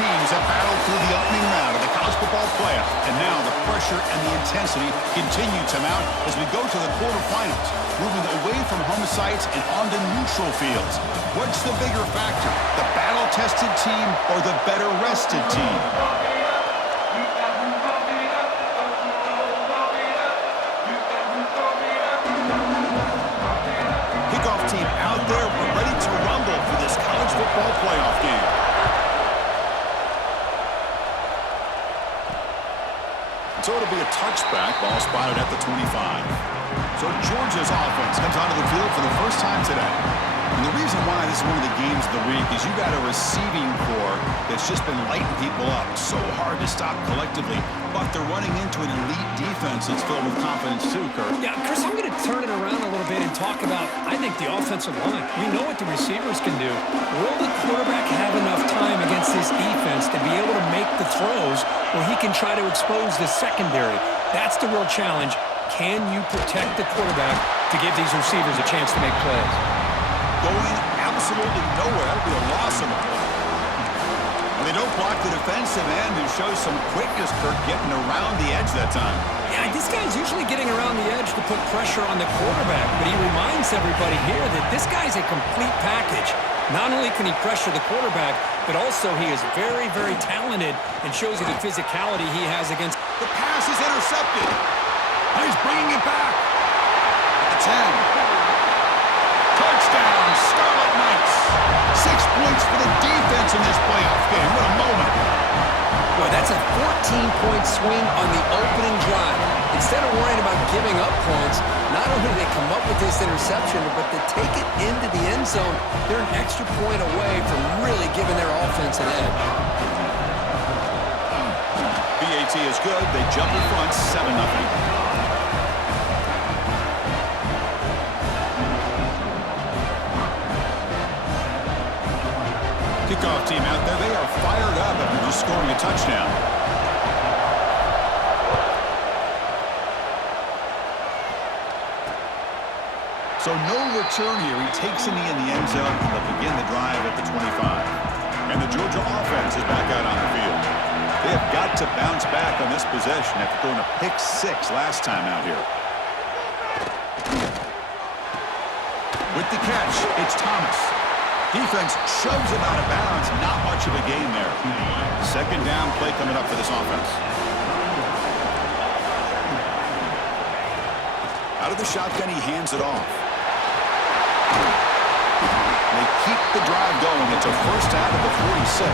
teams have battled through the opening round of the college football playoff, and now the pressure and the intensity continue to mount as we go to the quarterfinals, moving away from home sites and onto neutral fields. What's the bigger factor, the battle-tested team or the better-rested team? Kickoff team out there. We're ready to rumble for this college football playoff game. So it'll be a touchback, ball spotted at the 25. So Georgia's offense comes onto the field for the first time today. And the reason why this is one of the games of the week is you got a receiving corps that's just been lighting people up. So hard to stop collectively, but they're running into an elite defense that's filled with confidence too, Kurt. Yeah, Chris, I'm going to turn it around a little bit and talk about, I think, the offensive line. We know what the receivers can do. Will the quarterback have enough time against this defense to be able to make the throws where he can try to expose the secondary? That's the real challenge. Can you protect the quarterback to give these receivers a chance to make plays? Going absolutely nowhere. That would be a loss of a play. And they don't block the defensive end, who shows some quickness, Kirk, getting around the edge that time. Yeah, this guy's usually getting around the edge to put pressure on the quarterback, but he reminds everybody here that this guy's a complete package. Not only can he pressure the quarterback, but also he is very, very talented and shows you the physicality he has against. The pass is intercepted. And he's bringing it back. At the 10. Touchdown, Scarlet Knights. 6 points for the defense in this playoff game. What a moment. Boy, that's a 14-point swing on the opening drive. Instead of worrying about giving up points, not only do they come up with this interception, but to take it into the end zone, they're an extra point away from really giving their offense an edge. BAT is good. They jump in front, 7-0. Kickoff team out there. They are fired up after just scoring a touchdown. So no return here. He takes a knee in the end zone, and they'll begin the drive at the 25. And the Georgia offense is back out on the field. They have got to bounce back on this possession after throwing a pick 6 last time out here. With the catch, it's Thomas. Defense shoves him out of bounds. Not much of a gain there. Second down play coming up for this offense. Out of the shotgun, he hands it off. They keep the drive going. It's a first out of the 46.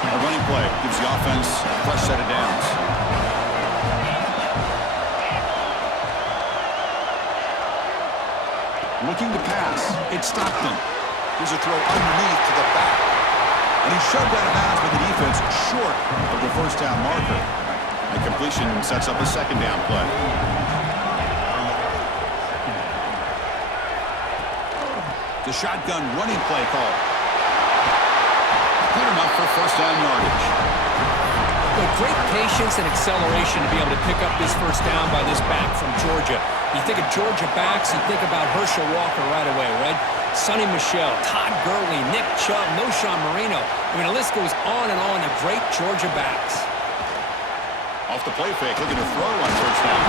A running play gives the offense a fresh set of downs. Looking to pass. It's Stockton. Here's a throw underneath to the back. And he's shoved out of bounds with the defense short of the first down marker. And completion sets up a second down play. The shotgun running play call. Good enough for first down yardage. With great patience and acceleration to be able to pick up this first down by this back from Georgia. You think of Georgia backs, you think about Herschel Walker right away, right? Sonny Michel, Todd Gurley, Nick Chubb, Noshawn Marino. I mean, the list goes on and on of great Georgia backs. Off the play fake, looking to throw on first down.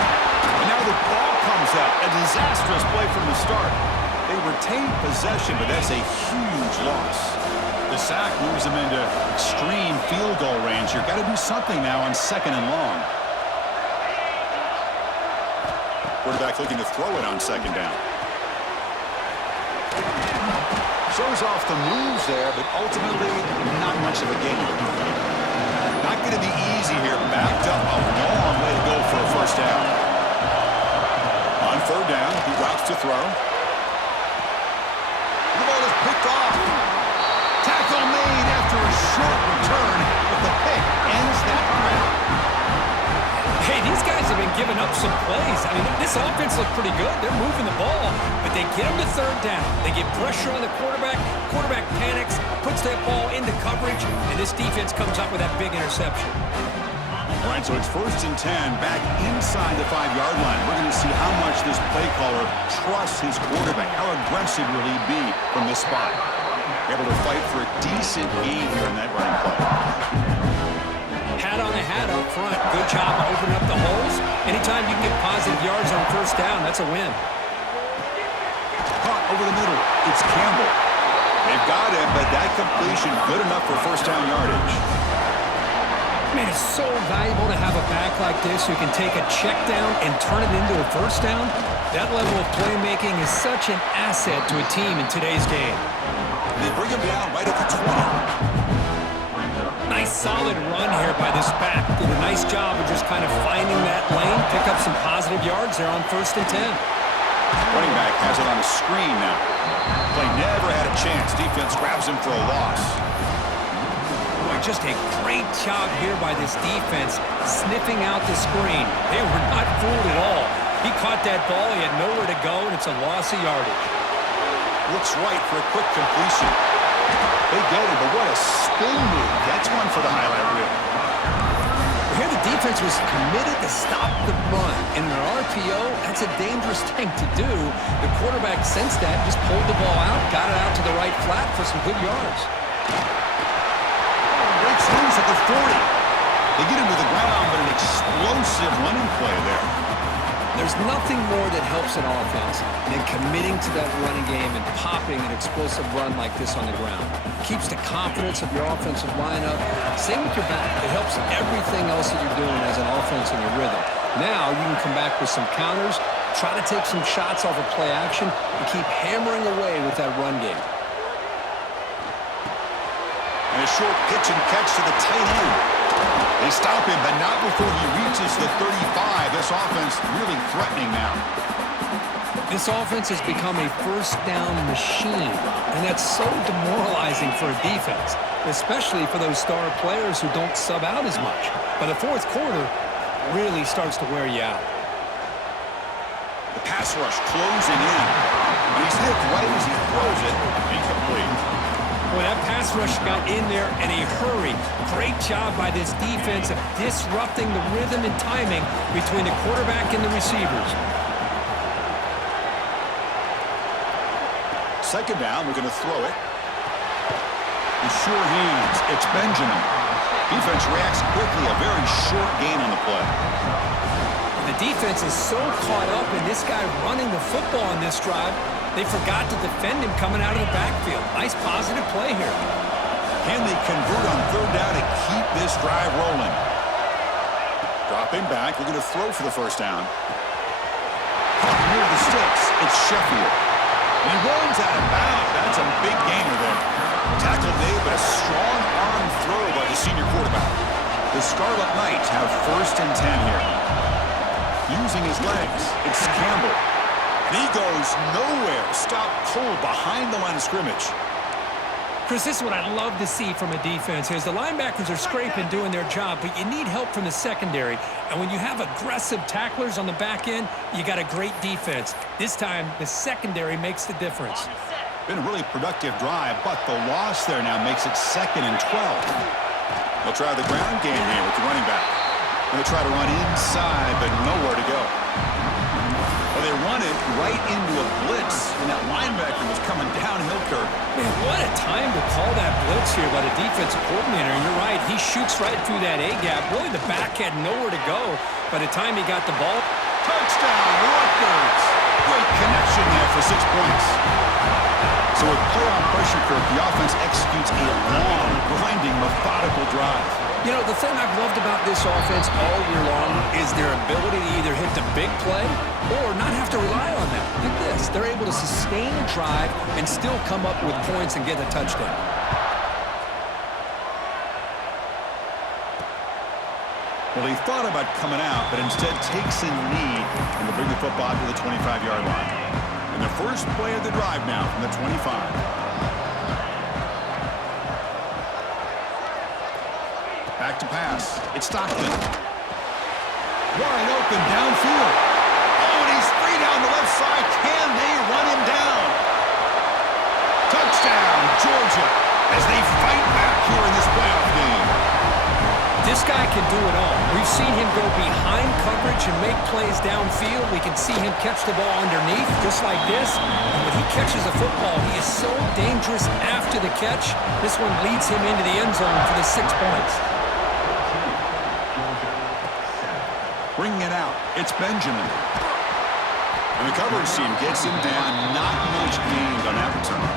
And now the ball comes out. A disastrous play from the start. They retain possession, but that's a huge loss. The sack moves them into extreme field goal range. You've got to do something now on second and long. Quarterback looking to throw it on second down. Shows off the moves there, but ultimately not much of a gain. Not going to be easy here. Backed up a long way to go for a first down. On third down, he routes to throw. The ball is picked off. Tackle made after a short return, but the pick ends that drive. Hey, these guys have been giving up some plays. I mean, this offense looked pretty good. They're moving the ball, but they get them to third down. They get pressure on the quarterback. Quarterback panics, puts that ball into coverage, and this defense comes up with that big interception. All right, so it's 1st and 10, back inside the 5-yard line. We're going to see how much this play caller trusts his quarterback. How aggressive will he be from this spot? Able to fight for a decent gain here in that running play. Hat on the hat up front. Good job opening up the holes. Anytime you can get positive yards on first down, that's a win. Caught over the middle. It's Campbell. They've got him, but that completion good enough for first down yardage. Man, it's so valuable to have a back like this who can take a check down and turn it into a first down. That level of playmaking is such an asset to a team in today's game. They bring him down right at the 20. Nice solid run here by this back. Did a nice job of just kind of finding that lane, pick up some positive yards there on 1st and 10. Running back has it on the screen now. Play never had a chance. Defense grabs him for a loss. Boy, just a great job here by this defense, sniffing out the screen. They were not fooled at all. He caught that ball. He had nowhere to go, and it's a loss of yardage. Looks right for a quick completion. They get it, but what a spin move. That's one for the highlight reel. Here the defense was committed to stop the run. And in an RPO, that's a dangerous thing to do. The quarterback sensed that, just pulled the ball out, got it out to the right flat for some good yards. Breaks loose at the 40. They get him to the ground, but an explosive running play there. There's nothing more that helps an offense than committing to that running game and popping an explosive run like this on the ground. Keeps the confidence of your offensive lineup. Same with your back. It helps everything else that you're doing as an offense in your rhythm. Now you can come back with some counters, try to take some shots off of play action, and keep hammering away with that run game. And a short pitch and catch to the tight end. They stop him, but not before he reaches the 35. This offense really threatening now. This offense has become a first down machine, and that's so demoralizing for a defense, especially for those star players who don't sub out as much. But the fourth quarter really starts to wear you out. The pass rush closing in. And he's hit right as he throws it. Incomplete. Boy, that pass rush got in there in a hurry. Great job by this defense of disrupting the rhythm and timing between the quarterback and the receivers. Second down, we're going to throw it. And sure hands, it's Benjamin. Defense reacts quickly, a very short gain on the play. The defense is so caught up in this guy running the football on this drive, they forgot to defend him coming out of the backfield. Nice positive play here. Can they convert on third down and keep this drive rolling? Dropping back, looking to throw for the first down. Near the sticks, it's Sheffield. And he runs out of bounds. That's a big gainer there. Tackle made, but a strong arm throw by the senior quarterback. The Scarlet Knights have 1st and 10 here. Using his legs, it's Campbell. And he goes nowhere. Stop cold behind the line of scrimmage. Chris, this is what I love to see from a defense is the linebackers are scraping, doing their job, but you need help from the secondary. And when you have aggressive tacklers on the back end, you got a great defense. This time, the secondary makes the difference. Been a really productive drive, but the loss there now makes it 2nd and 12. They'll try the ground game here with the running back. They'll try to run inside, but nowhere to go. Well, they run it right into a blitz, and that linebacker was coming downhill, Kirk. Man, what a time to call that blitz here by the defensive coordinator. And you're right, he shoots right through that A-gap. Really, the back had nowhere to go by the time he got the ball. Touchdown, Rutgers! Great connection there for 6 points. So with play-on pressure, Kirk, the offense executes a long, grinding, methodical drive. You know, the thing I've loved about this offense all year long is their ability to either hit the big play or not have to rely on that. Look at this. They're able to sustain a drive and still come up with points and get a touchdown. Well, he thought about coming out, but instead takes a knee and will bring the football to the 25-yard line. And the first play of the drive now from the 25. Back to pass. It's Stockton. Wide open downfield. Oh, and he's free down the left side. Can they run him down? Touchdown, Georgia, as they fight back here in this playoff game. This guy can do it all. We've seen him go behind coverage and make plays downfield. We can see him catch the ball underneath, just like this. And when he catches a football, he is so dangerous after the catch. This one leads him into the end zone for the 6 points. Bringing it out, it's Benjamin. And the coverage team gets him down. Not much gained on that return.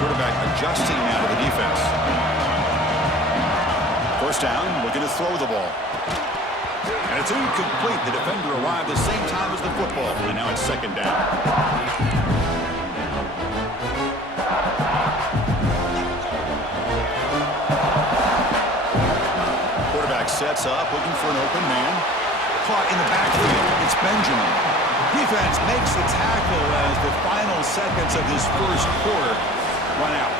Quarterback adjusting now to the defense. First down, looking to throw the ball. And it's incomplete. The defender arrived the same time as the football. And now it's second down. Quarterback sets up, looking for an open man. Caught in the backfield. It's Benjamin. Defense makes the tackle as the final seconds of this first quarter run out.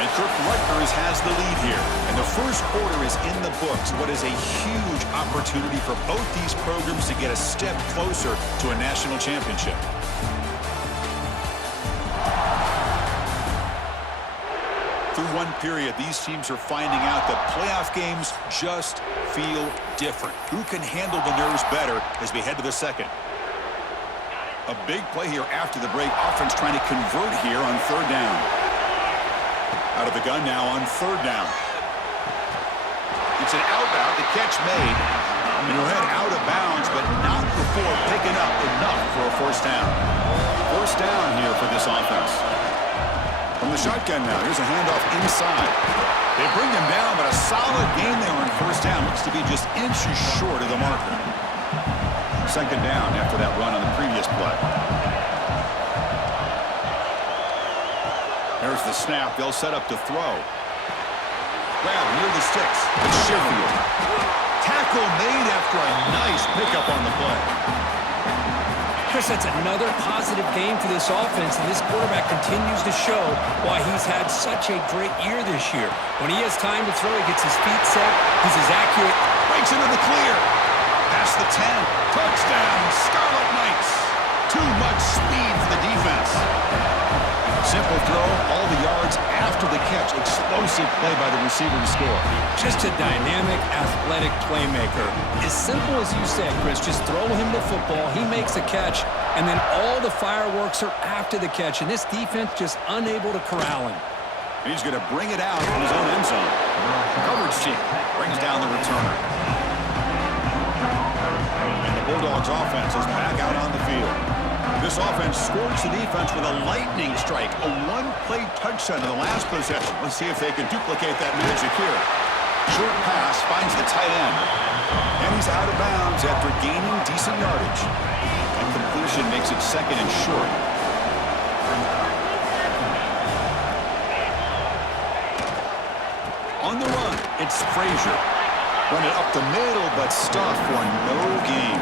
And Rutgers has the lead here. And the first quarter is in the books. What is a huge opportunity for both these programs to get a step closer to a national championship. Through one period, these teams are finding out that playoff games just feel different. Who can handle the nerves better as we head to the second? A big play here after the break. Offense trying to convert here on third down. Out of the gun now on third down. It's an outbound. The catch made. And he'll head out of bounds, but not before picking up enough for a first down. First down here for this offense. From the shotgun now. Here's a handoff inside. They bring him down, but a solid gain there on first down. Looks to be just inches short of the marker. Second down after that run on the previous play. There's the snap. They'll set up to throw. Grab near the sticks. It's Sheffield. Tackle made after a nice pickup on the play. Chris, that's another positive game for this offense, and this quarterback continues to show why he's had such a great year this year. When he has time to throw, he gets his feet set. He's as accurate. Breaks into the clear. Past the 10. Touchdown, Scarlet Knights. Too much speed for the defense. Simple throw, all the yards after the catch. Explosive play by the receiver to score. Just a dynamic, athletic playmaker. As simple as you said, Chris, just throw him the football. He makes a catch, and then all the fireworks are after the catch. And this defense just unable to corral him. And he's going to bring it out from his own end zone. Coverage team brings down the returner. Bulldogs offense is back out on the field. This offense scores the defense with a lightning strike. A one-play touchdown in the last possession. Let's see if they can duplicate that magic here. Short pass finds the tight end. And he's out of bounds after gaining decent yardage. And completion makes it second and short. On the run, it's Frazier. Run it up the middle, but stuffed for no gain.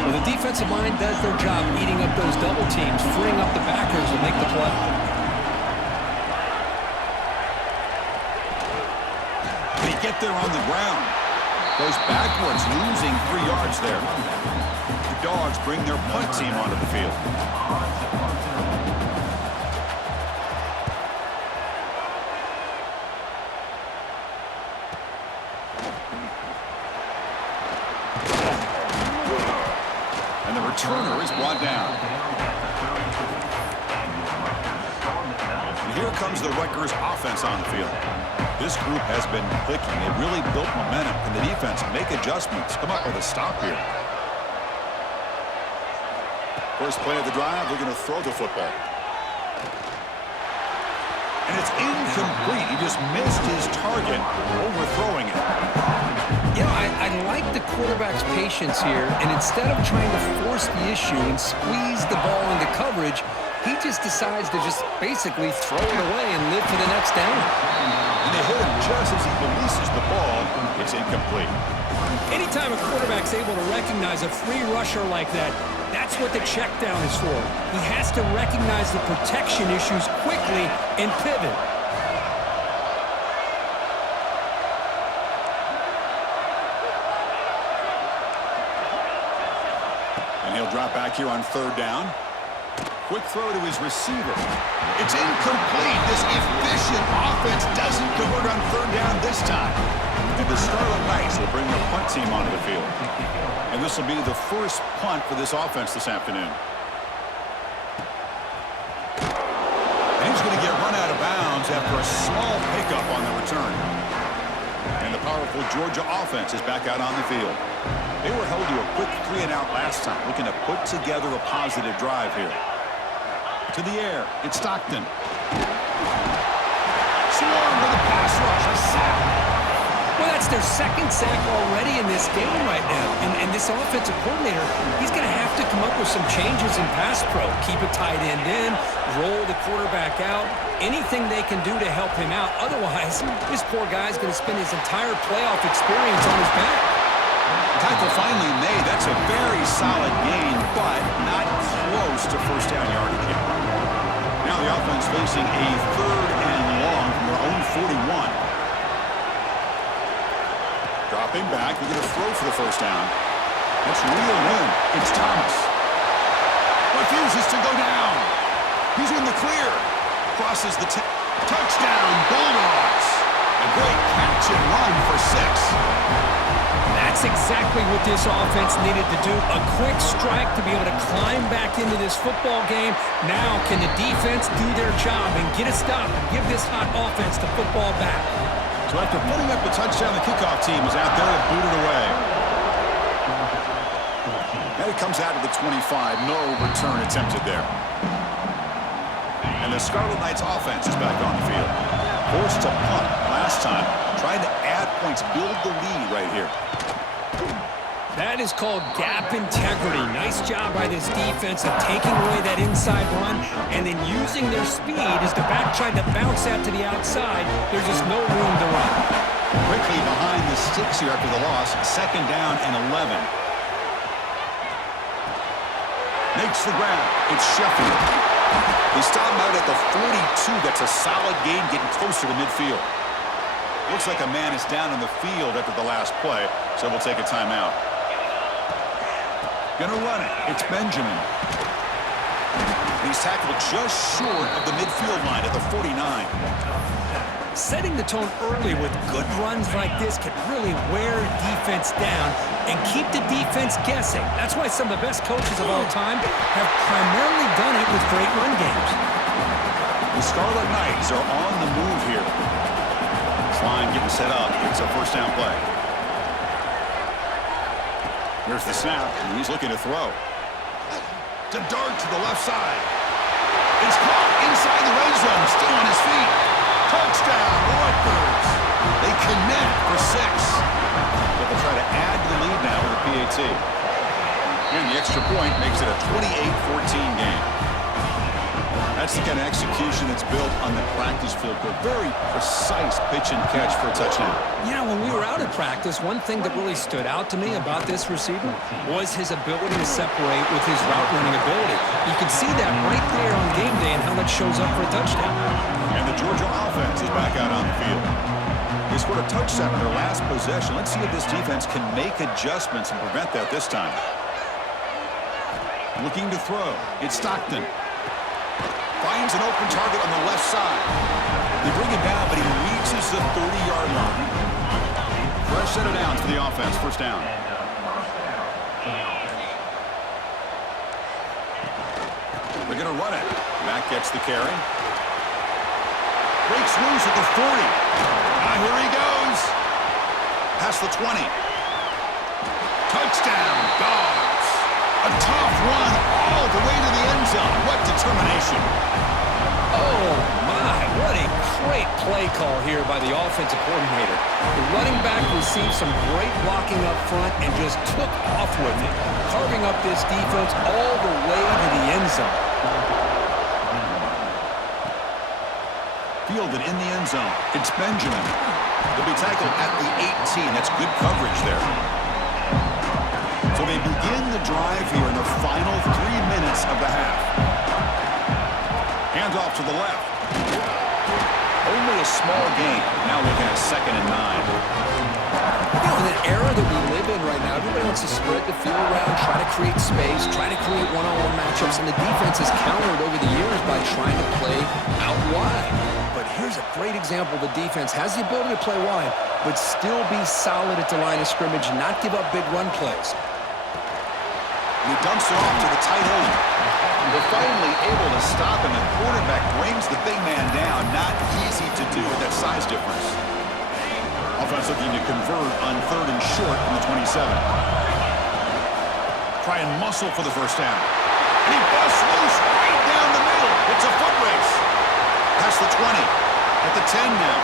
Well, the defensive line does their job eating up those double teams, freeing up the backers to make the play. They get there on the ground. Goes backwards, losing 3 yards there. The Dogs bring their punt team onto the field. Returner is brought down. And here comes the Rutgers offense on the field. This group has been clicking. They really built momentum. Can the defense make adjustments? Come up with a stop here. First play of the drive, they're going to throw the football. And it's incomplete. He just missed his target, overthrowing it. You know, I like the quarterback's patience here, and instead of trying to force the issue and squeeze the ball into coverage, he just decides to just basically throw it away and live for the next down. And they hit him just as he releases the ball. It's incomplete. Anytime a quarterback's able to recognize a free rusher like that, that's what the check down is for. He has to recognize the protection issues quickly and pivot. And he'll drop back here on third down. Quick throw to his receiver. It's incomplete. This efficient offense doesn't convert on third down this time. And the Scarlet Knights will bring their punt team onto the field. And this will be the first punt for this offense this afternoon. And he's going to get run out of bounds after a small pickup on the return. And the powerful Georgia offense is back out on the field. They were held to a quick 3-and-out last time, looking to put together a positive drive here. To the air, it's Stockton. Swarm with a pass rush, a sack. Well, that's their second sack already in this game right now. And this offensive coordinator, he's going to have to come up with some changes in pass pro. Keep a tight end in, roll the quarterback out, anything they can do to help him out. Otherwise, this poor guy's going to spend his entire playoff experience on his back. Tackle finally made. That's a very solid gain, but not close to first down yardage yet. Now the offense facing a 3rd and long from their own 41. Dropping back, they're going to throw for the first down. That's real room. It's Thomas. Refuses to go down. He's in the clear. Crosses the touchdown, Bulldogs. A great catch and run for 6. That's exactly what this offense needed to do. A quick strike to be able to climb back into this football game. Now can the defense do their job and get a stop and give this hot offense the football back? So after putting up the touchdown, the kickoff team is out there to boot it away. And it comes out of the 25. No return attempted there. And the Scarlet Knights offense is back on the field. Forced to punt last time. Trying to add points, build the lead right here. That is called gap integrity. Nice job by this defense of taking away that inside run and then using their speed as the back tried to bounce out to the outside. There's just no room to run. Quickly behind the sticks here after the loss. 2nd down and 11. Makes the grab. It's Sheffield. They stop him out at the 42. That's a solid gain, getting closer to midfield. Looks like a man is down on the field after the last play, so we'll take a timeout. Gonna run it. It's Benjamin. He's tackled just short of the midfield line at the 49. Setting the tone early with good runs like this can really wear defense down and keep the defense guessing. That's why some of the best coaches of all time have primarily done it with great run games. The Scarlet Knights are on the move here. Line getting set up. It's a first down play. Here's the snap, and he's looking to throw. To dart to the left side. It's caught inside the red zone, still on his feet. Touchdown, Rutgers. They connect for 6. But they'll try to add to the lead now with a PAT. And the extra point makes it a 28-14 game. That's the kind of execution that's built on the practice field. A very precise pitch and catch for a touchdown. You know, when we were out at practice, one thing that really stood out to me about this receiver was his ability to separate with his route running ability. You can see that right there on game day and how that shows up for a touchdown. And the Georgia offense is back out on the field. They scored a touchdown in their last possession. Let's see if this defense can make adjustments and prevent that this time. Looking to throw. It's Stockton. Finds an open target on the left side. They bring him down, but he reaches the 30-yard line. Fresh set of downs for the offense. First down. They're going to run it. Mack gets the carry. Breaks loose at the 40. Here he goes. Past the 20. Touchdown, Dogs. A tough run all the way to the end zone. What determination. Oh, my. What a great play call here by the offensive coordinator. The running back received some great blocking up front and just took off with it, carving up this defense all the way to the end zone. Fielded in the end zone. It's Benjamin. He'll be tackled at the 18. That's good coverage there. So they begin the drive here in the final 3 minutes of the half. Handoff to the left. Only a small gain. Now looking at 2nd and 9. You know, in an era that we live in right now, everybody wants to spread the field around, try to create space, try to create one-on-one matchups, and the defense has countered over the years by trying to play out wide. But here's a great example. The defense has the ability to play wide, but still be solid at the line of scrimmage and not give up big run plays. And he dumps it off to the tight end. They're finally able to stop him. The quarterback brings the big man down. Not easy to do with that size difference. Offense looking to convert on 3rd and short from the 27. Try and muscle for the first down. And he busts loose right down the middle. It's a foot race. Past the 20. At the 10 now.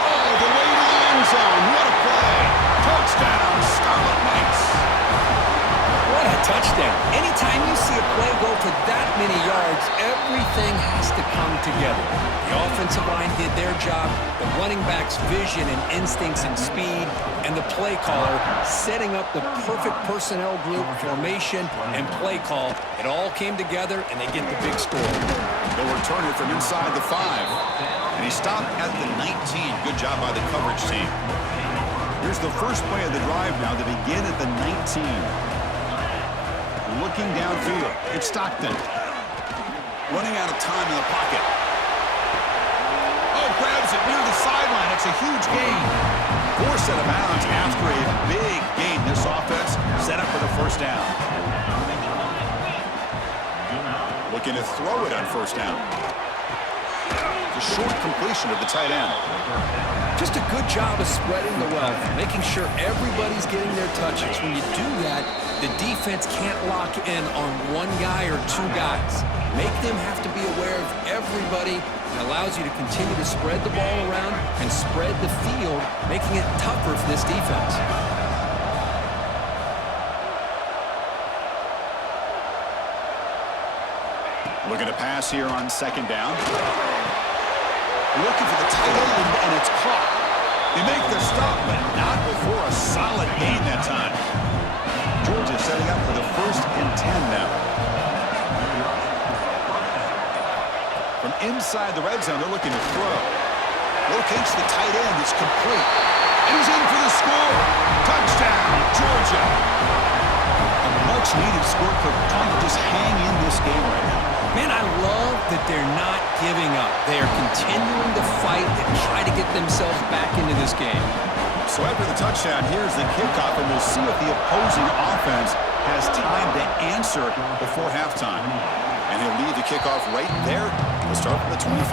Oh, the way to the end zone. What a play. Touchdown, Scarlet Knights. What a touchdown. Anytime you see a play go for that many yards, everything has to come together. The offensive line did their job, the running back's vision and instincts and speed, and the play caller setting up the perfect personnel group, formation, and play call. It all came together, and they get the big score. They'll return it from inside the 5. And he stopped at the 19. Good job by the coverage team. Here's the first play of the drive now to begin at the 19. Looking downfield, it's Stockton. Running out of time in the pocket. Oh, grabs it near the sideline. It's a huge gain. Forced out of bounds after a big gain. This offense set up for the first down. Looking to throw it on first down. The short completion of the tight end. Just a good job of spreading the wealth, making sure everybody's getting their touches. When you do that, the defense can't lock in on one guy or two guys. Make them have to be aware of everybody. It allows you to continue to spread the ball around and spread the field, making it tougher for this defense. Looking to pass here on 2nd down. Looking for the tight end, and it's caught. They make the stop, but not before a solid gain that time. Georgia setting up for the 1st and 10 now. From inside the red zone, they're looking to throw. Locates the tight end. It's complete. And he's in for the score. Touchdown, Georgia. A much-needed score for trying to just hang in this game right now. Man, I love that they're not giving up. They are continuing to fight and try to get themselves back into this game. So after the touchdown, here's the kickoff, and we'll see if the opposing offense has time to answer before halftime. And he'll leave the kickoff right there. We'll start from the 25.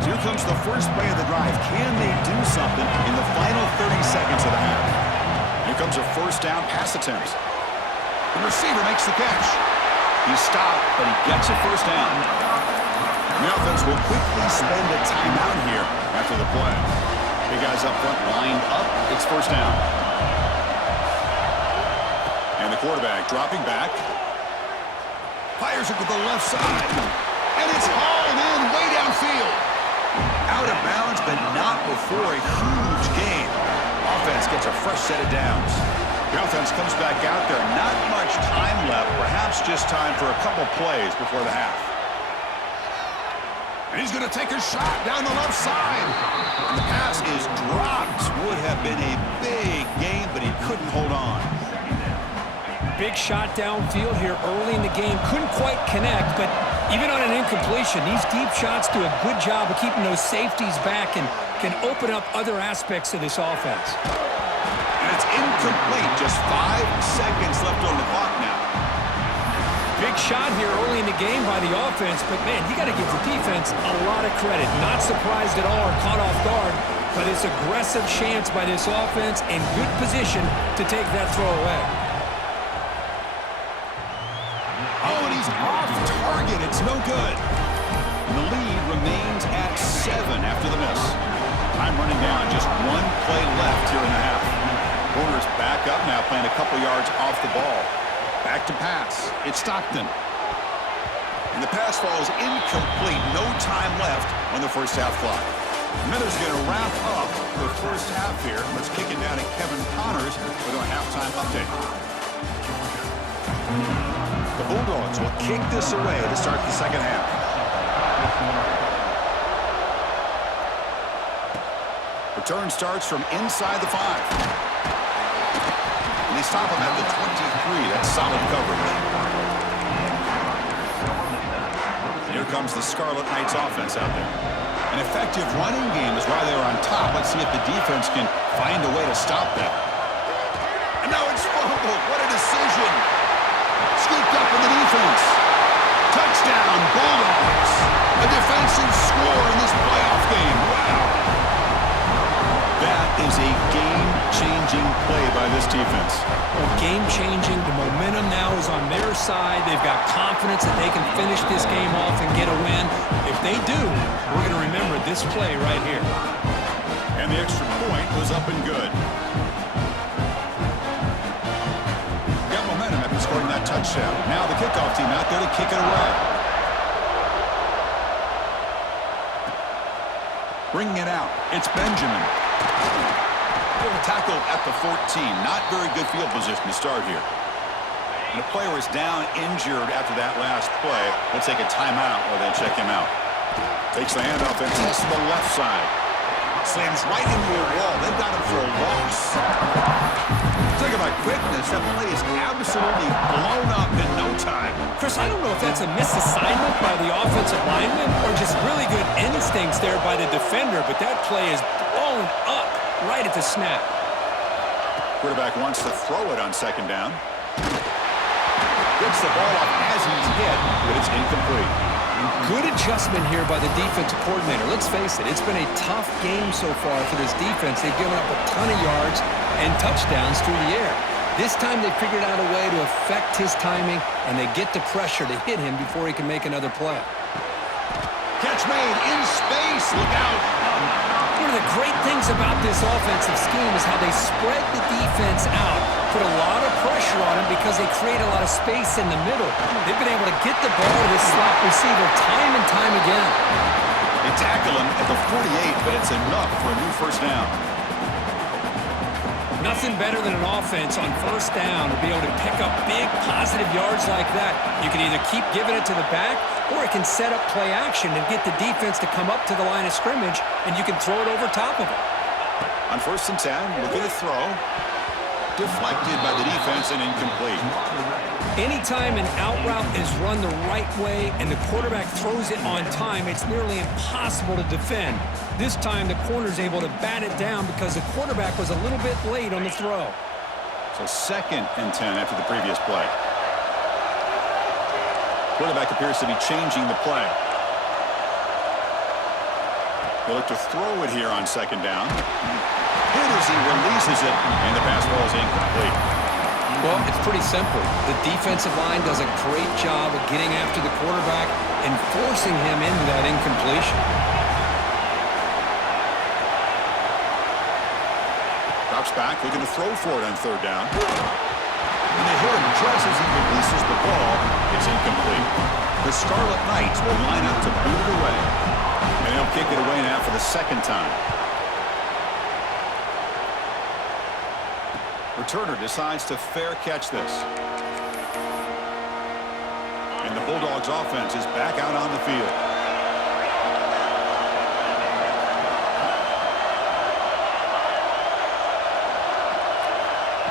So here comes the first play of the drive. Can they do something in the final 30 seconds of the half? Here comes a first down pass attempt. The receiver makes the catch. He stopped, but he gets a first down. The offense will quickly spend a timeout here after the play. Big guys up front lined up. It's first down. And the quarterback dropping back. Fires it to the left side. And it's hauled in way downfield. Out of bounds, but not before a huge gain. Offense gets a fresh set of downs. The offense comes back out there. Not much time left. Perhaps just time for a couple plays before the half. And he's going to take a shot down the left side. And the pass is dropped. Would have been a big gain, but he couldn't hold on. Big shot downfield here early in the game. Couldn't quite connect, but even on an incompletion, these deep shots do a good job of keeping those safeties back and can open up other aspects of this offense. And it's incomplete. Just 5 seconds left on the clock now. Big shot here early in the game by the offense, but man, you got to give the defense a lot of credit. Not surprised at all or caught off guard, but it's aggressive chance by this offense in good position to take that throw away. Oh, and he's off target. It's no good. And the lead remains at 7 after the miss. Time running down. Just one play left here in the half. Corner's back up now, playing a couple yards off the ball. Back to pass. It's Stockton. And the pass falls incomplete. No time left on the first half clock. Miller's going to wrap up the first half here. Let's kick it down to Kevin Connors with our halftime update. The Bulldogs will kick this away to start the second half. Return starts from inside the 5. they stop him at the 23. That's solid coverage. Here comes the Scarlet Knights offense out there. An effective running game is why they're on top. Let's see if the defense can find a way to stop that. And now it's fumbled. What a decision. Scooped up in the defense. Touchdown, Bulldogs. A defensive score in this playoff game. Wow. That is a game-changing play by this defense. Well, game-changing. The momentum now is on their side. They've got confidence that they can finish this game off and get a win. If they do, we're going to remember this play right here. And the extra point was up and good. Got momentum after scoring that touchdown. Now the kickoff team out there to kick it away. Bringing it out. It's Benjamin. Tackled at the 14. Not very good field position to start here. And the player is down injured after that last play. We'll take a timeout while they check him out. Takes the handoff and tests the left side. Slams right into a wall. They've got him for a loss. Talk about quickness. That play is absolutely blown up in no time. Chris, I don't know if that's a misassignment by the offensive lineman or just really good instincts there by the defender, but that play is blown up right at the snap. Quarterback wants to throw it on second down. Gets the ball up as he's hit, but it's incomplete. Good adjustment here by the defensive coordinator. Let's face it, it's been a tough game so far for this defense. They've given up a ton of yards and touchdowns through the air. This time they figured out a way to affect his timing, and they get the pressure to hit him before he can make another play. Catch made in space. Look out. One of the great things about this offensive scheme is how they spread the defense out, put a lot of pressure on him because they create a lot of space in the middle. They've been able to get the ball to this slot receiver time and time again. They tackle him at the 48, but it's enough for a new first down. Nothing better than an offense on first down to be able to pick up big positive yards like that. You can either keep giving it to the back, or it can set up play action and get the defense to come up to the line of scrimmage, and you can throw it over top of them. On 1st and 10, looking to throw. Deflected by the defense and incomplete. Anytime an out route is run the right way and the quarterback throws it on time, it's nearly impossible to defend. This time the corner's able to bat it down because the quarterback was a little bit late on the throw. So 2nd and 10 after the previous play. Quarterback appears to be changing the play. They look to throw it here on 2nd down. Hit as he releases it, and the pass ball is incomplete. Well, it's pretty simple. The defensive line does a great job of getting after the quarterback and forcing him into that incompletion. Drops back, looking to throw for it on 3rd down. And they hit him just as he releases the ball. It's incomplete. The Scarlet Knights will line up to boot it away. And they'll kick it away now for the 2nd time. Returner decides to fair catch this. And the Bulldogs offense is back out on the field.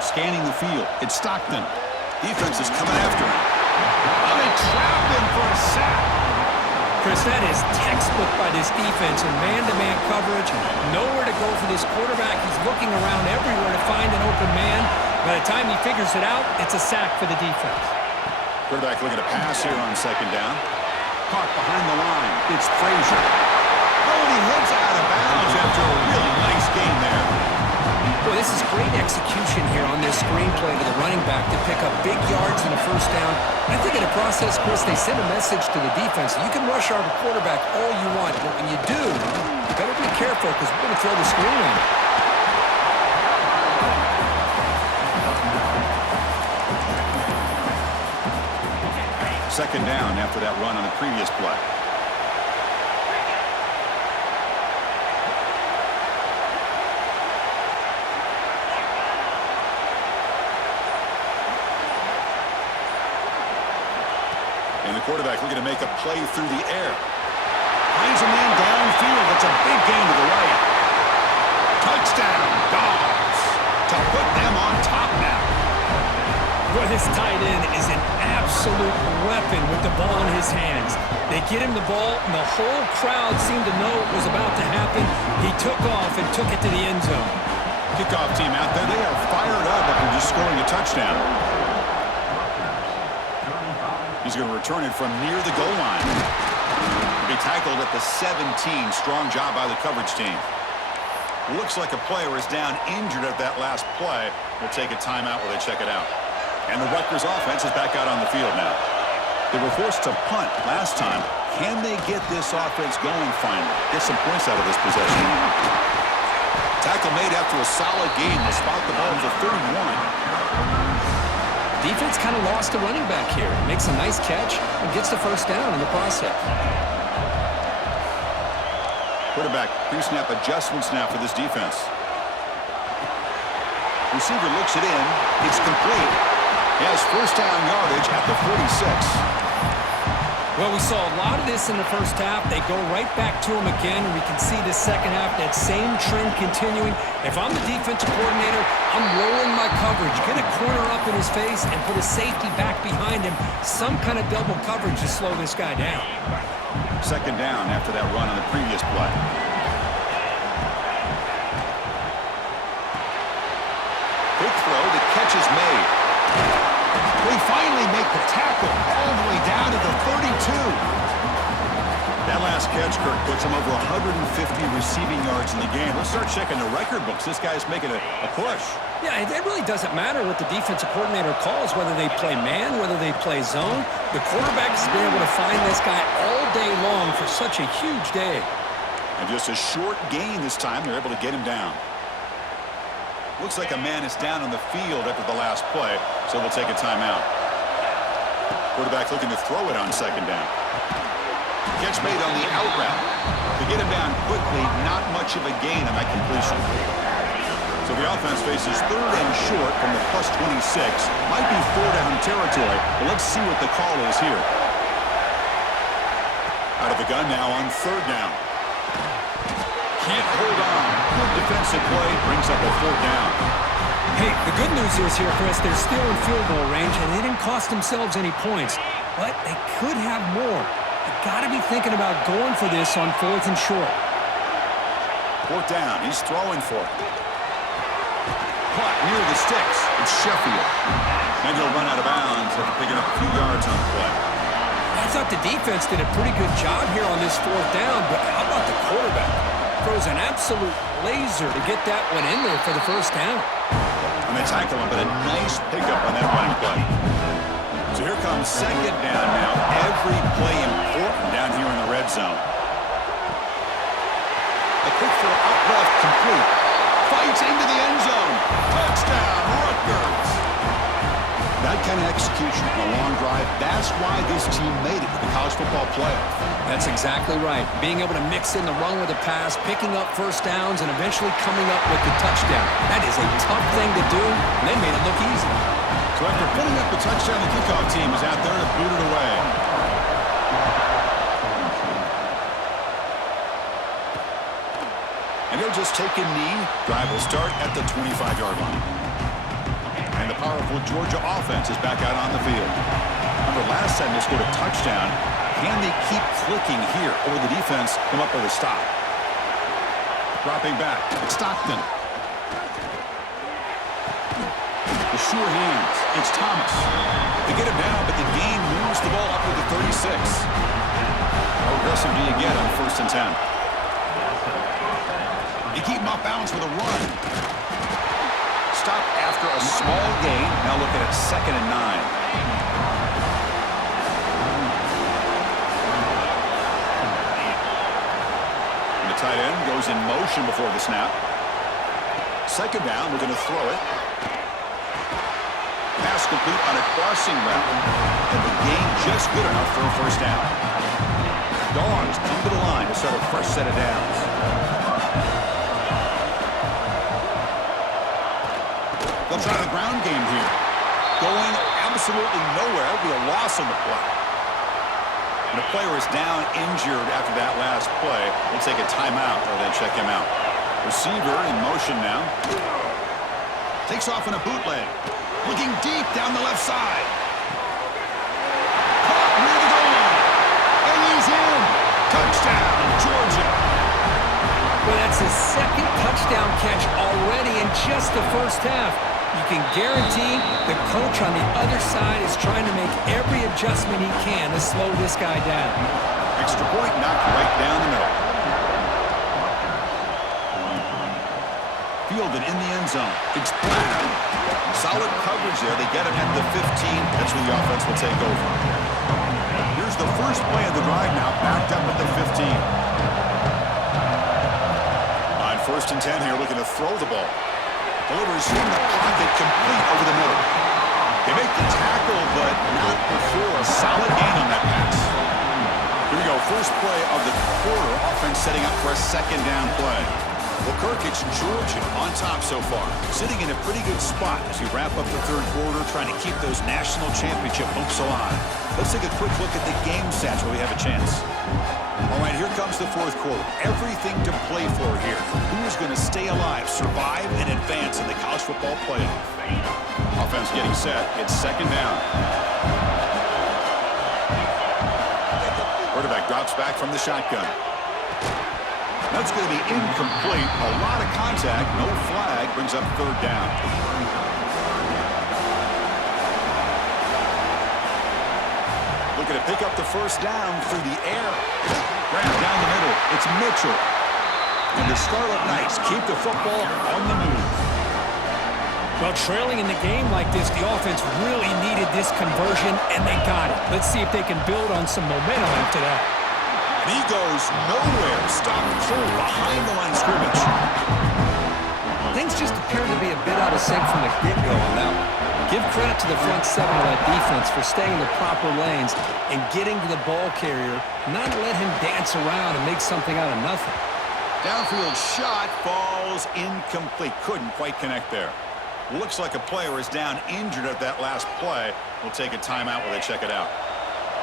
Scanning the field. It's Stockton. Defense is coming after him. Oh, they trap him for a sack. Chris, that is textbook by this defense in man-to-man coverage. Nowhere to go for this quarterback. He's looking around everywhere to find an open man. By the time he figures it out, it's a sack for the defense. Quarterback looking to pass here on 2nd down. Caught behind the line. It's Frazier. Oh, and he heads out of bounds after a really nice game there. Boy, this is great execution here on this screenplay to the running back to pick up big yards in a 1st down. I think in the process, Chris, they send a message to the defense. You can rush our quarterback all you want, but when you do, you better be careful because we're going to throw the screen on you. 2nd down after that run on the previous play. And the quarterback looking to make a play through the air. Finds a man downfield. That's a big gain to the right. Touchdown, Dogs. To put them on top now. Boy, this tight end is an absolute weapon with the ball in his hands. They get him the ball, and the whole crowd seemed to know what was about to happen. He took off and took it to the end zone. Kickoff team out there, they are fired up after just scoring a touchdown. He's going to return it from near the goal line. He'll be tackled at the 17. Strong job by the coverage team. Looks like a player is down injured at that last play. We'll take a timeout while they check it out. And the Rutgers offense is back out on the field now. They were forced to punt last time. Can they get this offense going finally? Get some points out of this possession. Tackle made after a solid gain. They spot the ball to 31. Defense kind of lost a running back here. Makes a nice catch and gets the first down in the process. Quarterback pre-snap adjustments now for this defense. Receiver looks it in. It's complete. He has first down yardage at the 46. Well, we saw a lot of this in the first half. They go right back to him again, and we can see the second half, that same trend continuing. If I'm the defensive coordinator, I'm rolling my coverage. Get a corner up in his face and put a safety back behind him. Some kind of double coverage to slow this guy down. Second down after that run on the previous play. Quick throw, the catch is made. They finally make the tackle all the way down to the 32. That last catch, Kirk, puts him over 150 receiving yards in the game. Let's start checking the record books. This guy's making a push. Yeah, it really doesn't matter what the defensive coordinator calls, whether they play man, whether they play zone. The quarterback has been able to find this guy all day long for such a huge day. And just a short gain this time. They're able to get him down. Looks like a man is down on the field after the last play, so we'll take a timeout. Quarterback looking to throw it on second down. Catch made on the out route. To get him down quickly, not much of a gain on that completion. So the offense faces third and short from the plus 26. Might be four-down territory, but let's see what the call is here. Out of the gun now on third down. Can't hold on. Good defensive play brings up a fourth down. Hey, the good news is here, Chris, they're still in field goal range, and they didn't cost themselves any points. But they could have more. They've got to be thinking about going for this on fourth and short. Fourth down. He's throwing for it. Caught near the sticks. It's Sheffield. And he'll run out of bounds after picking up a few yards on the play. I thought the defense did a pretty good job here on this fourth down, but how about the quarterback? Throws an absolute laser to get that one in there for the first down. And they tackle him, but a nice pickup on that running play. So here comes second down now. Every play important down here in the red zone. A quick throw out left, complete. Fights into the end zone. Touchdown, Rutgers. That kind of execution on a long drive, that's why this team made it to the college football playoff. That's exactly right. Being able to mix in the run with the pass, picking up first downs, and eventually coming up with the touchdown. That is a tough thing to do, and they made it look easy. So after putting up the touchdown, the kickoff team is out there to boot it away. And he'll just take a knee. Drive will start at the 25-yard line. And the powerful Georgia offense is back out on the field. Remember, last time they scored a touchdown. Can they keep clicking here, or will the defense come up with a stop? Dropping back. It's Stockton. The sure hands. It's Thomas. They get him down, but the gain moves the ball up to the 36. How aggressive do you get on first and 10? You keep him off bounds with a run. Stop after a small gain. Now looking at second and 9. Tight end goes in motion before the snap. Second down, we're going to throw it. Pass complete on a crossing route. And the gain just good enough for a first down. Dogs come to the line to start a fresh set of downs. They'll try the ground game here. Going absolutely nowhere. That'll be a loss on the play. And the player is down injured after that last play. We'll take a timeout or then check him out. Receiver in motion now. Takes off in a bootleg. Looking deep down the left side. Caught near the goal line. And he's in. Touchdown, Georgia. Well, that's his second touchdown catch already in just the first half. You can guarantee the coach on the other side is trying to make every adjustment he can to slow this guy down. Extra point knocked right down the middle. Fielded in the end zone. It's Brown. Solid coverage there. They get him at the 15. That's where the offense will take over. Here's the first play of the drive now, backed up at the 15. On 1st and 10 here, looking to throw the ball. Delivers in the pocket, complete over the middle. They make the tackle, but not before a solid gain on that pass. Here we go, first play of the quarter. Offense setting up for a second down play. Well, Kirk, it's Georgia on top so far, sitting in a pretty good spot as we wrap up the third quarter, trying to keep those national championship hopes alive. Let's take a quick look at the game stats where we have a chance. All right, here comes the fourth quarter. Everything to play for here. Who is going to stay alive, survive, and advance in the college football playoff? Offense getting set. It's second down. Quarterback drops back from the shotgun. That's going to be incomplete. A lot of contact. No flag. Brings up third down. Looking to pick up the first down through the air. Grab down the middle. It's Mitchell. And the Scarlet Knights keep the football on the move. Well, trailing in the game like this, the offense really needed this conversion, and they got it. Let's see if they can build on some momentum after that. And he goes nowhere. Stopped cold behind the line of scrimmage. Things just appear to be a bit out of sync from the get-go on that one. Give credit to the front seven of that defense for staying in the proper lanes and getting to the ball carrier, not let him dance around and make something out of nothing. Downfield shot falls incomplete. Couldn't quite connect there. Looks like a player is down injured at that last play. We'll take a timeout while they check it out.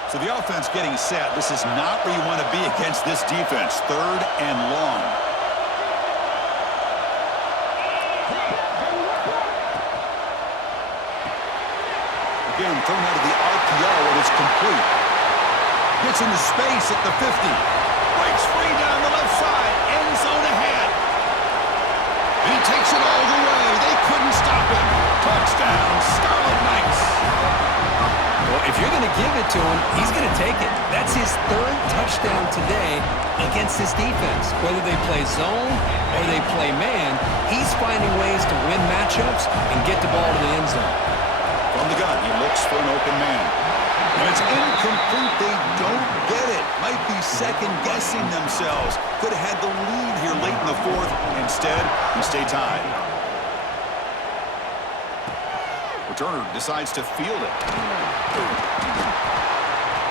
So the offense getting set. This is not where you want to be against this defense. Third and long. Again, thrown out of the RPO, and it's complete. Gets into space at the 50. Breaks free down the left side. End zone ahead. And he takes it all the way. They couldn't stop him. Touchdown, Scarlet Knights. Well, if you're going to give it to him, he's going to take it. That's his third touchdown today against this defense. Whether they play zone or they play man, he's finding ways to win matchups and get the ball to the end zone. From the gun, he looks for an open man. And it's incomplete. They don't get it. Might be second-guessing themselves. Could have had the lead here late in the fourth. Instead, we stay tied. Returner decides to field it.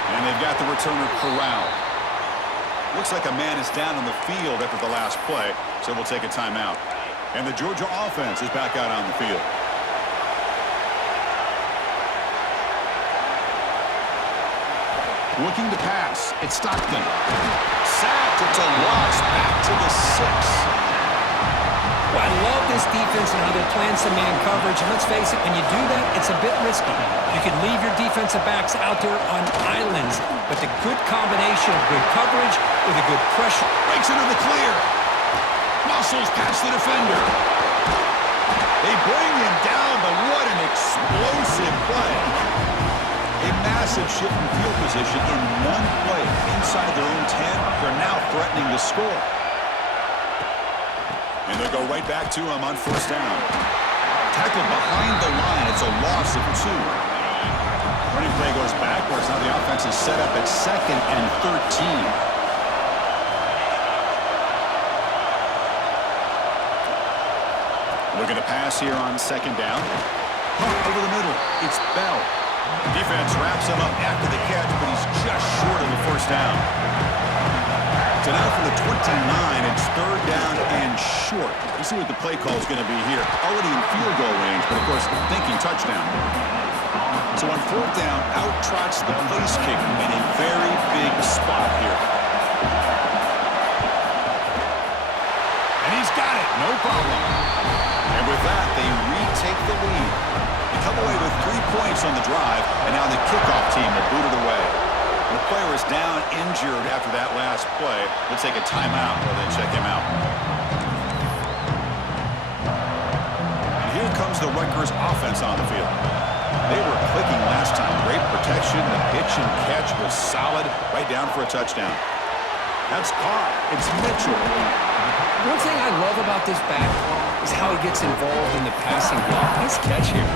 And they've got the returner corralled. Looks like a man is down on the field after the last play, so we'll take a timeout. And the Georgia offense is back out on the field. Looking to pass. It's Stockton. Sacked. It's a loss. Back to the 6. Well, I love this defense and how they're playing some man coverage. And let's face it, when you do that, it's a bit risky. You can leave your defensive backs out there on islands, but the good combination of good coverage with a good pressure. Breaks into the clear. Muscles past the defender. They bring him down, but what an explosive play. A massive shift in field position in one play. Inside their own 10, they're now threatening to score. And they'll go right back to him on first down. Tackled behind the line. It's a loss of 2. Running play goes backwards. Now the offense is set up at 2nd and 13. Looking to pass here on second down. Over the middle. It's Bell. Defense wraps him up after the catch, but he's just short of the first down. So now from the 29, it's third down and short. You see what the play call is going to be here. Already in field goal range, but of course thinking touchdown. So on fourth down, out trots the place kicker in a very big spot here. And he's got it, no problem. And with that, they retake the lead. A couple points on the drive, and now the kickoff team will boot it away. The player is down injured after that last play. We'll take a timeout while they check him out. And here comes the Rutgers offense on the field. They were clicking last time. Great protection. The pitch and catch was solid. Right down for a touchdown. That's caught. It's Mitchell. One thing I love about this back is how he gets involved in the passing game. Nice catch here.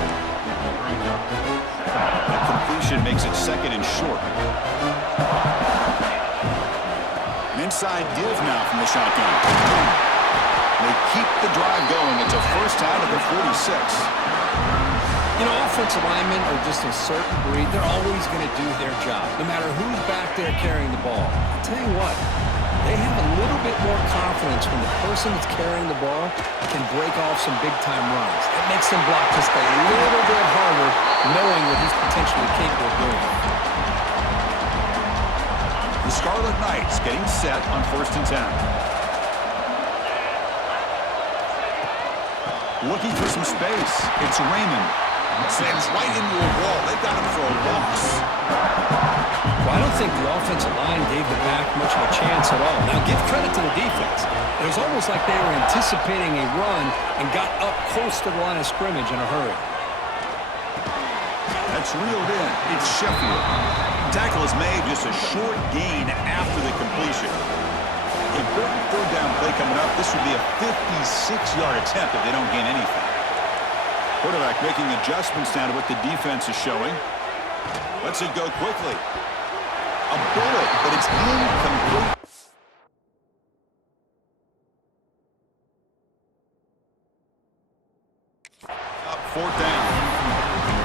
The completion makes it second and short. An inside give now from the shotgun. They keep the drive going. It's a first down at the 46. You know, offensive linemen are just a certain breed. They're always going to do their job, no matter who's back there carrying the ball. I'll tell you what, they have a little bit more confidence when the person that's carrying the ball can break off some big-time runs. It makes them block just a little bit harder, knowing what he's potentially capable of doing. The Scarlet Knights getting set on 1st and 10. Looking for some space. It's Raymond. Slams right into a wall. They've got him for a loss. Well, I don't think the offensive line gave the back much of a chance at all. Now, give credit to the defense. It was almost like they were anticipating a run and got up close to the line of scrimmage in a hurry. That's reeled in. It's Sheffield. Tackle is made, just a short gain after the completion. Important third down play coming up. This would be a 56-yard attempt if they don't gain anything. Quarterback making adjustments now to what the defense is showing. Lets it go quickly. A bullet, but it's incomplete. Up 4th down.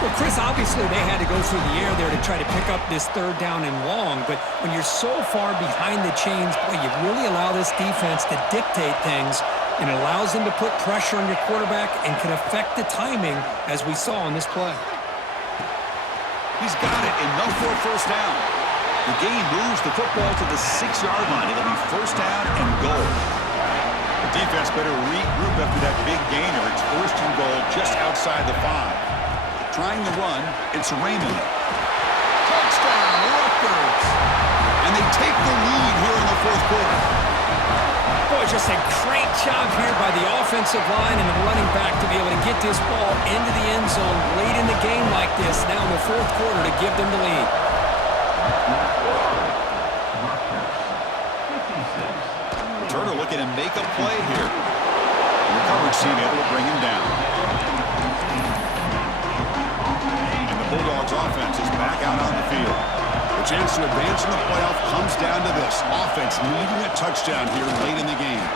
Well, Chris, obviously they had to go through the air there to try to pick up this 3rd down and long, but when you're so far behind the chains, boy, you really allow this defense to dictate things, and it allows them to put pressure on your quarterback and can affect the timing, as we saw on this play. He's got it, enough for a first down. The game moves the football to the 6-yard line. It'll be first down and goal. The defense better regroup after that big gainer. It's first and goal just outside the 5. Trying to run, it's Raymond. Touchdown, Rutgers! And they take the lead here in the 4th quarter. Boy, just a great job here by the offensive line and the running back to be able to get this ball into the end zone late in the game like this, now in the 4th quarter, to give them the lead. Turner looking to make a play here. And the coverage team able to bring him down. And the Bulldogs offense is back out on the field. The chance to advance in the playoff comes down to this. Offense needing a touchdown here late in the game.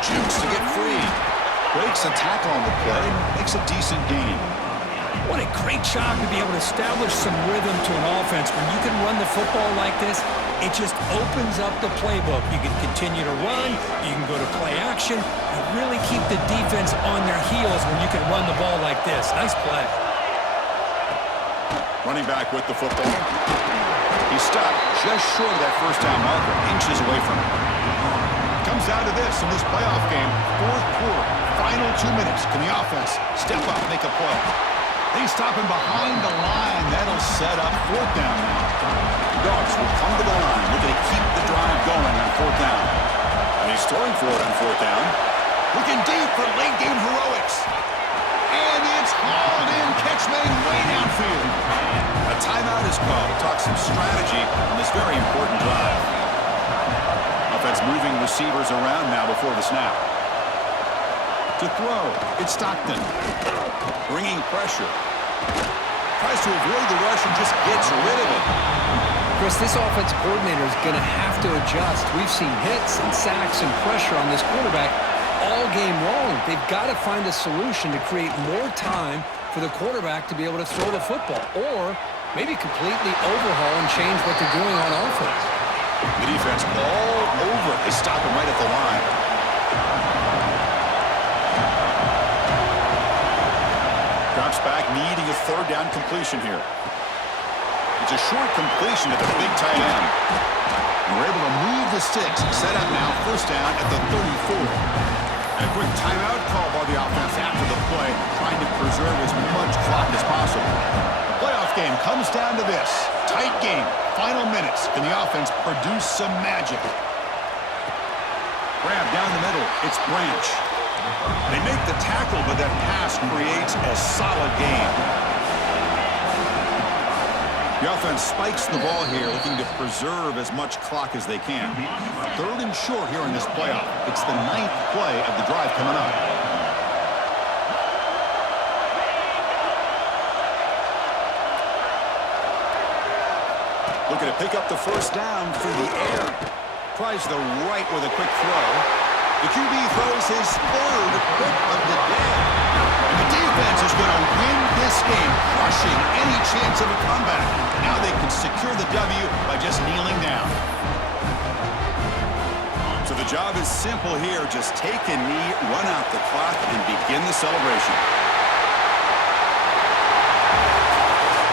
Jukes to get free. Breaks a tackle on the play. Makes a decent gain. What a great job to be able to establish some rhythm to an offense. When you can run the football like this, it just opens up the playbook. You can continue to run. You can go to play action. You really keep the defense on their heels when you can run the ball like this. Nice play. Running back with the football. He's stopped just short of that first down marker, inches away from it. Comes down to this in this playoff game, 4th quarter, final 2 minutes. Can the offense step up, make a play? They stop him behind the line. That'll set up 4th down now. The Dogs will come to the line, looking to keep the drive going on 4th down. And he's throwing for it on 4th down. Looking deep for late game heroics. And it's hauled in, catch made way downfield. A timeout is called. Talk some strategy on this very important drive. Offense moving receivers around now before the snap. To throw, it's Stockton. Bringing pressure. Tries to avoid the rush and just gets rid of it. Chris, this offense coordinator is going to have to adjust. We've seen hits and sacks and pressure on this quarterback all game long. They've got to find a solution to create more time for the quarterback to be able to throw the football, or maybe completely overhaul and change what they're doing on offense. The defense all over. They stop him right at the line. Drops back, needing a 3rd down completion here. It's a short completion at the big tight end. And we're able to move the sticks. Set up now, first down at the 34. And a quick timeout call by the offense after the play, trying to preserve as much clock as possible. game comes down to this. Tight game. Final minutes. Can the offense produce some magic? Grab down the middle. It's Branch. They make the tackle, but that pass creates a solid gain. The offense spikes the ball here, looking to preserve as much clock as they can. 3rd and short here in this playoff. It's the 9th play of the drive coming up. Looking to pick up the first down through the air. Tries the right with a quick throw. The QB throws his 3rd pick of the day. And the defense is going to win this game, crushing any chance of a comeback. Now they can secure the W by just kneeling down. So the job is simple here. Just take a knee, run out the clock, and begin the celebration.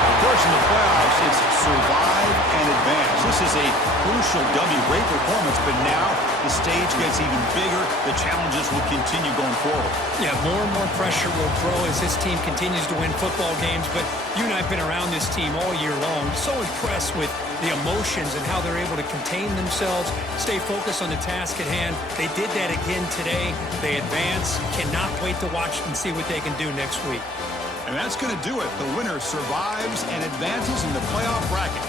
Of course, in the playoffs, it's survive and advance. This is a crucial W. Great performance, but now the stage gets even bigger. The challenges will continue going forward. Yeah, more and more pressure will grow as this team continues to win football games, but you and I have been around this team all year long. So impressed with the emotions and how they're able to contain themselves, stay focused on the task at hand. They did that again today. They advance. Cannot wait to watch and see what they can do next week. And that's going to do it. The winner survives and advances in the playoff bracket.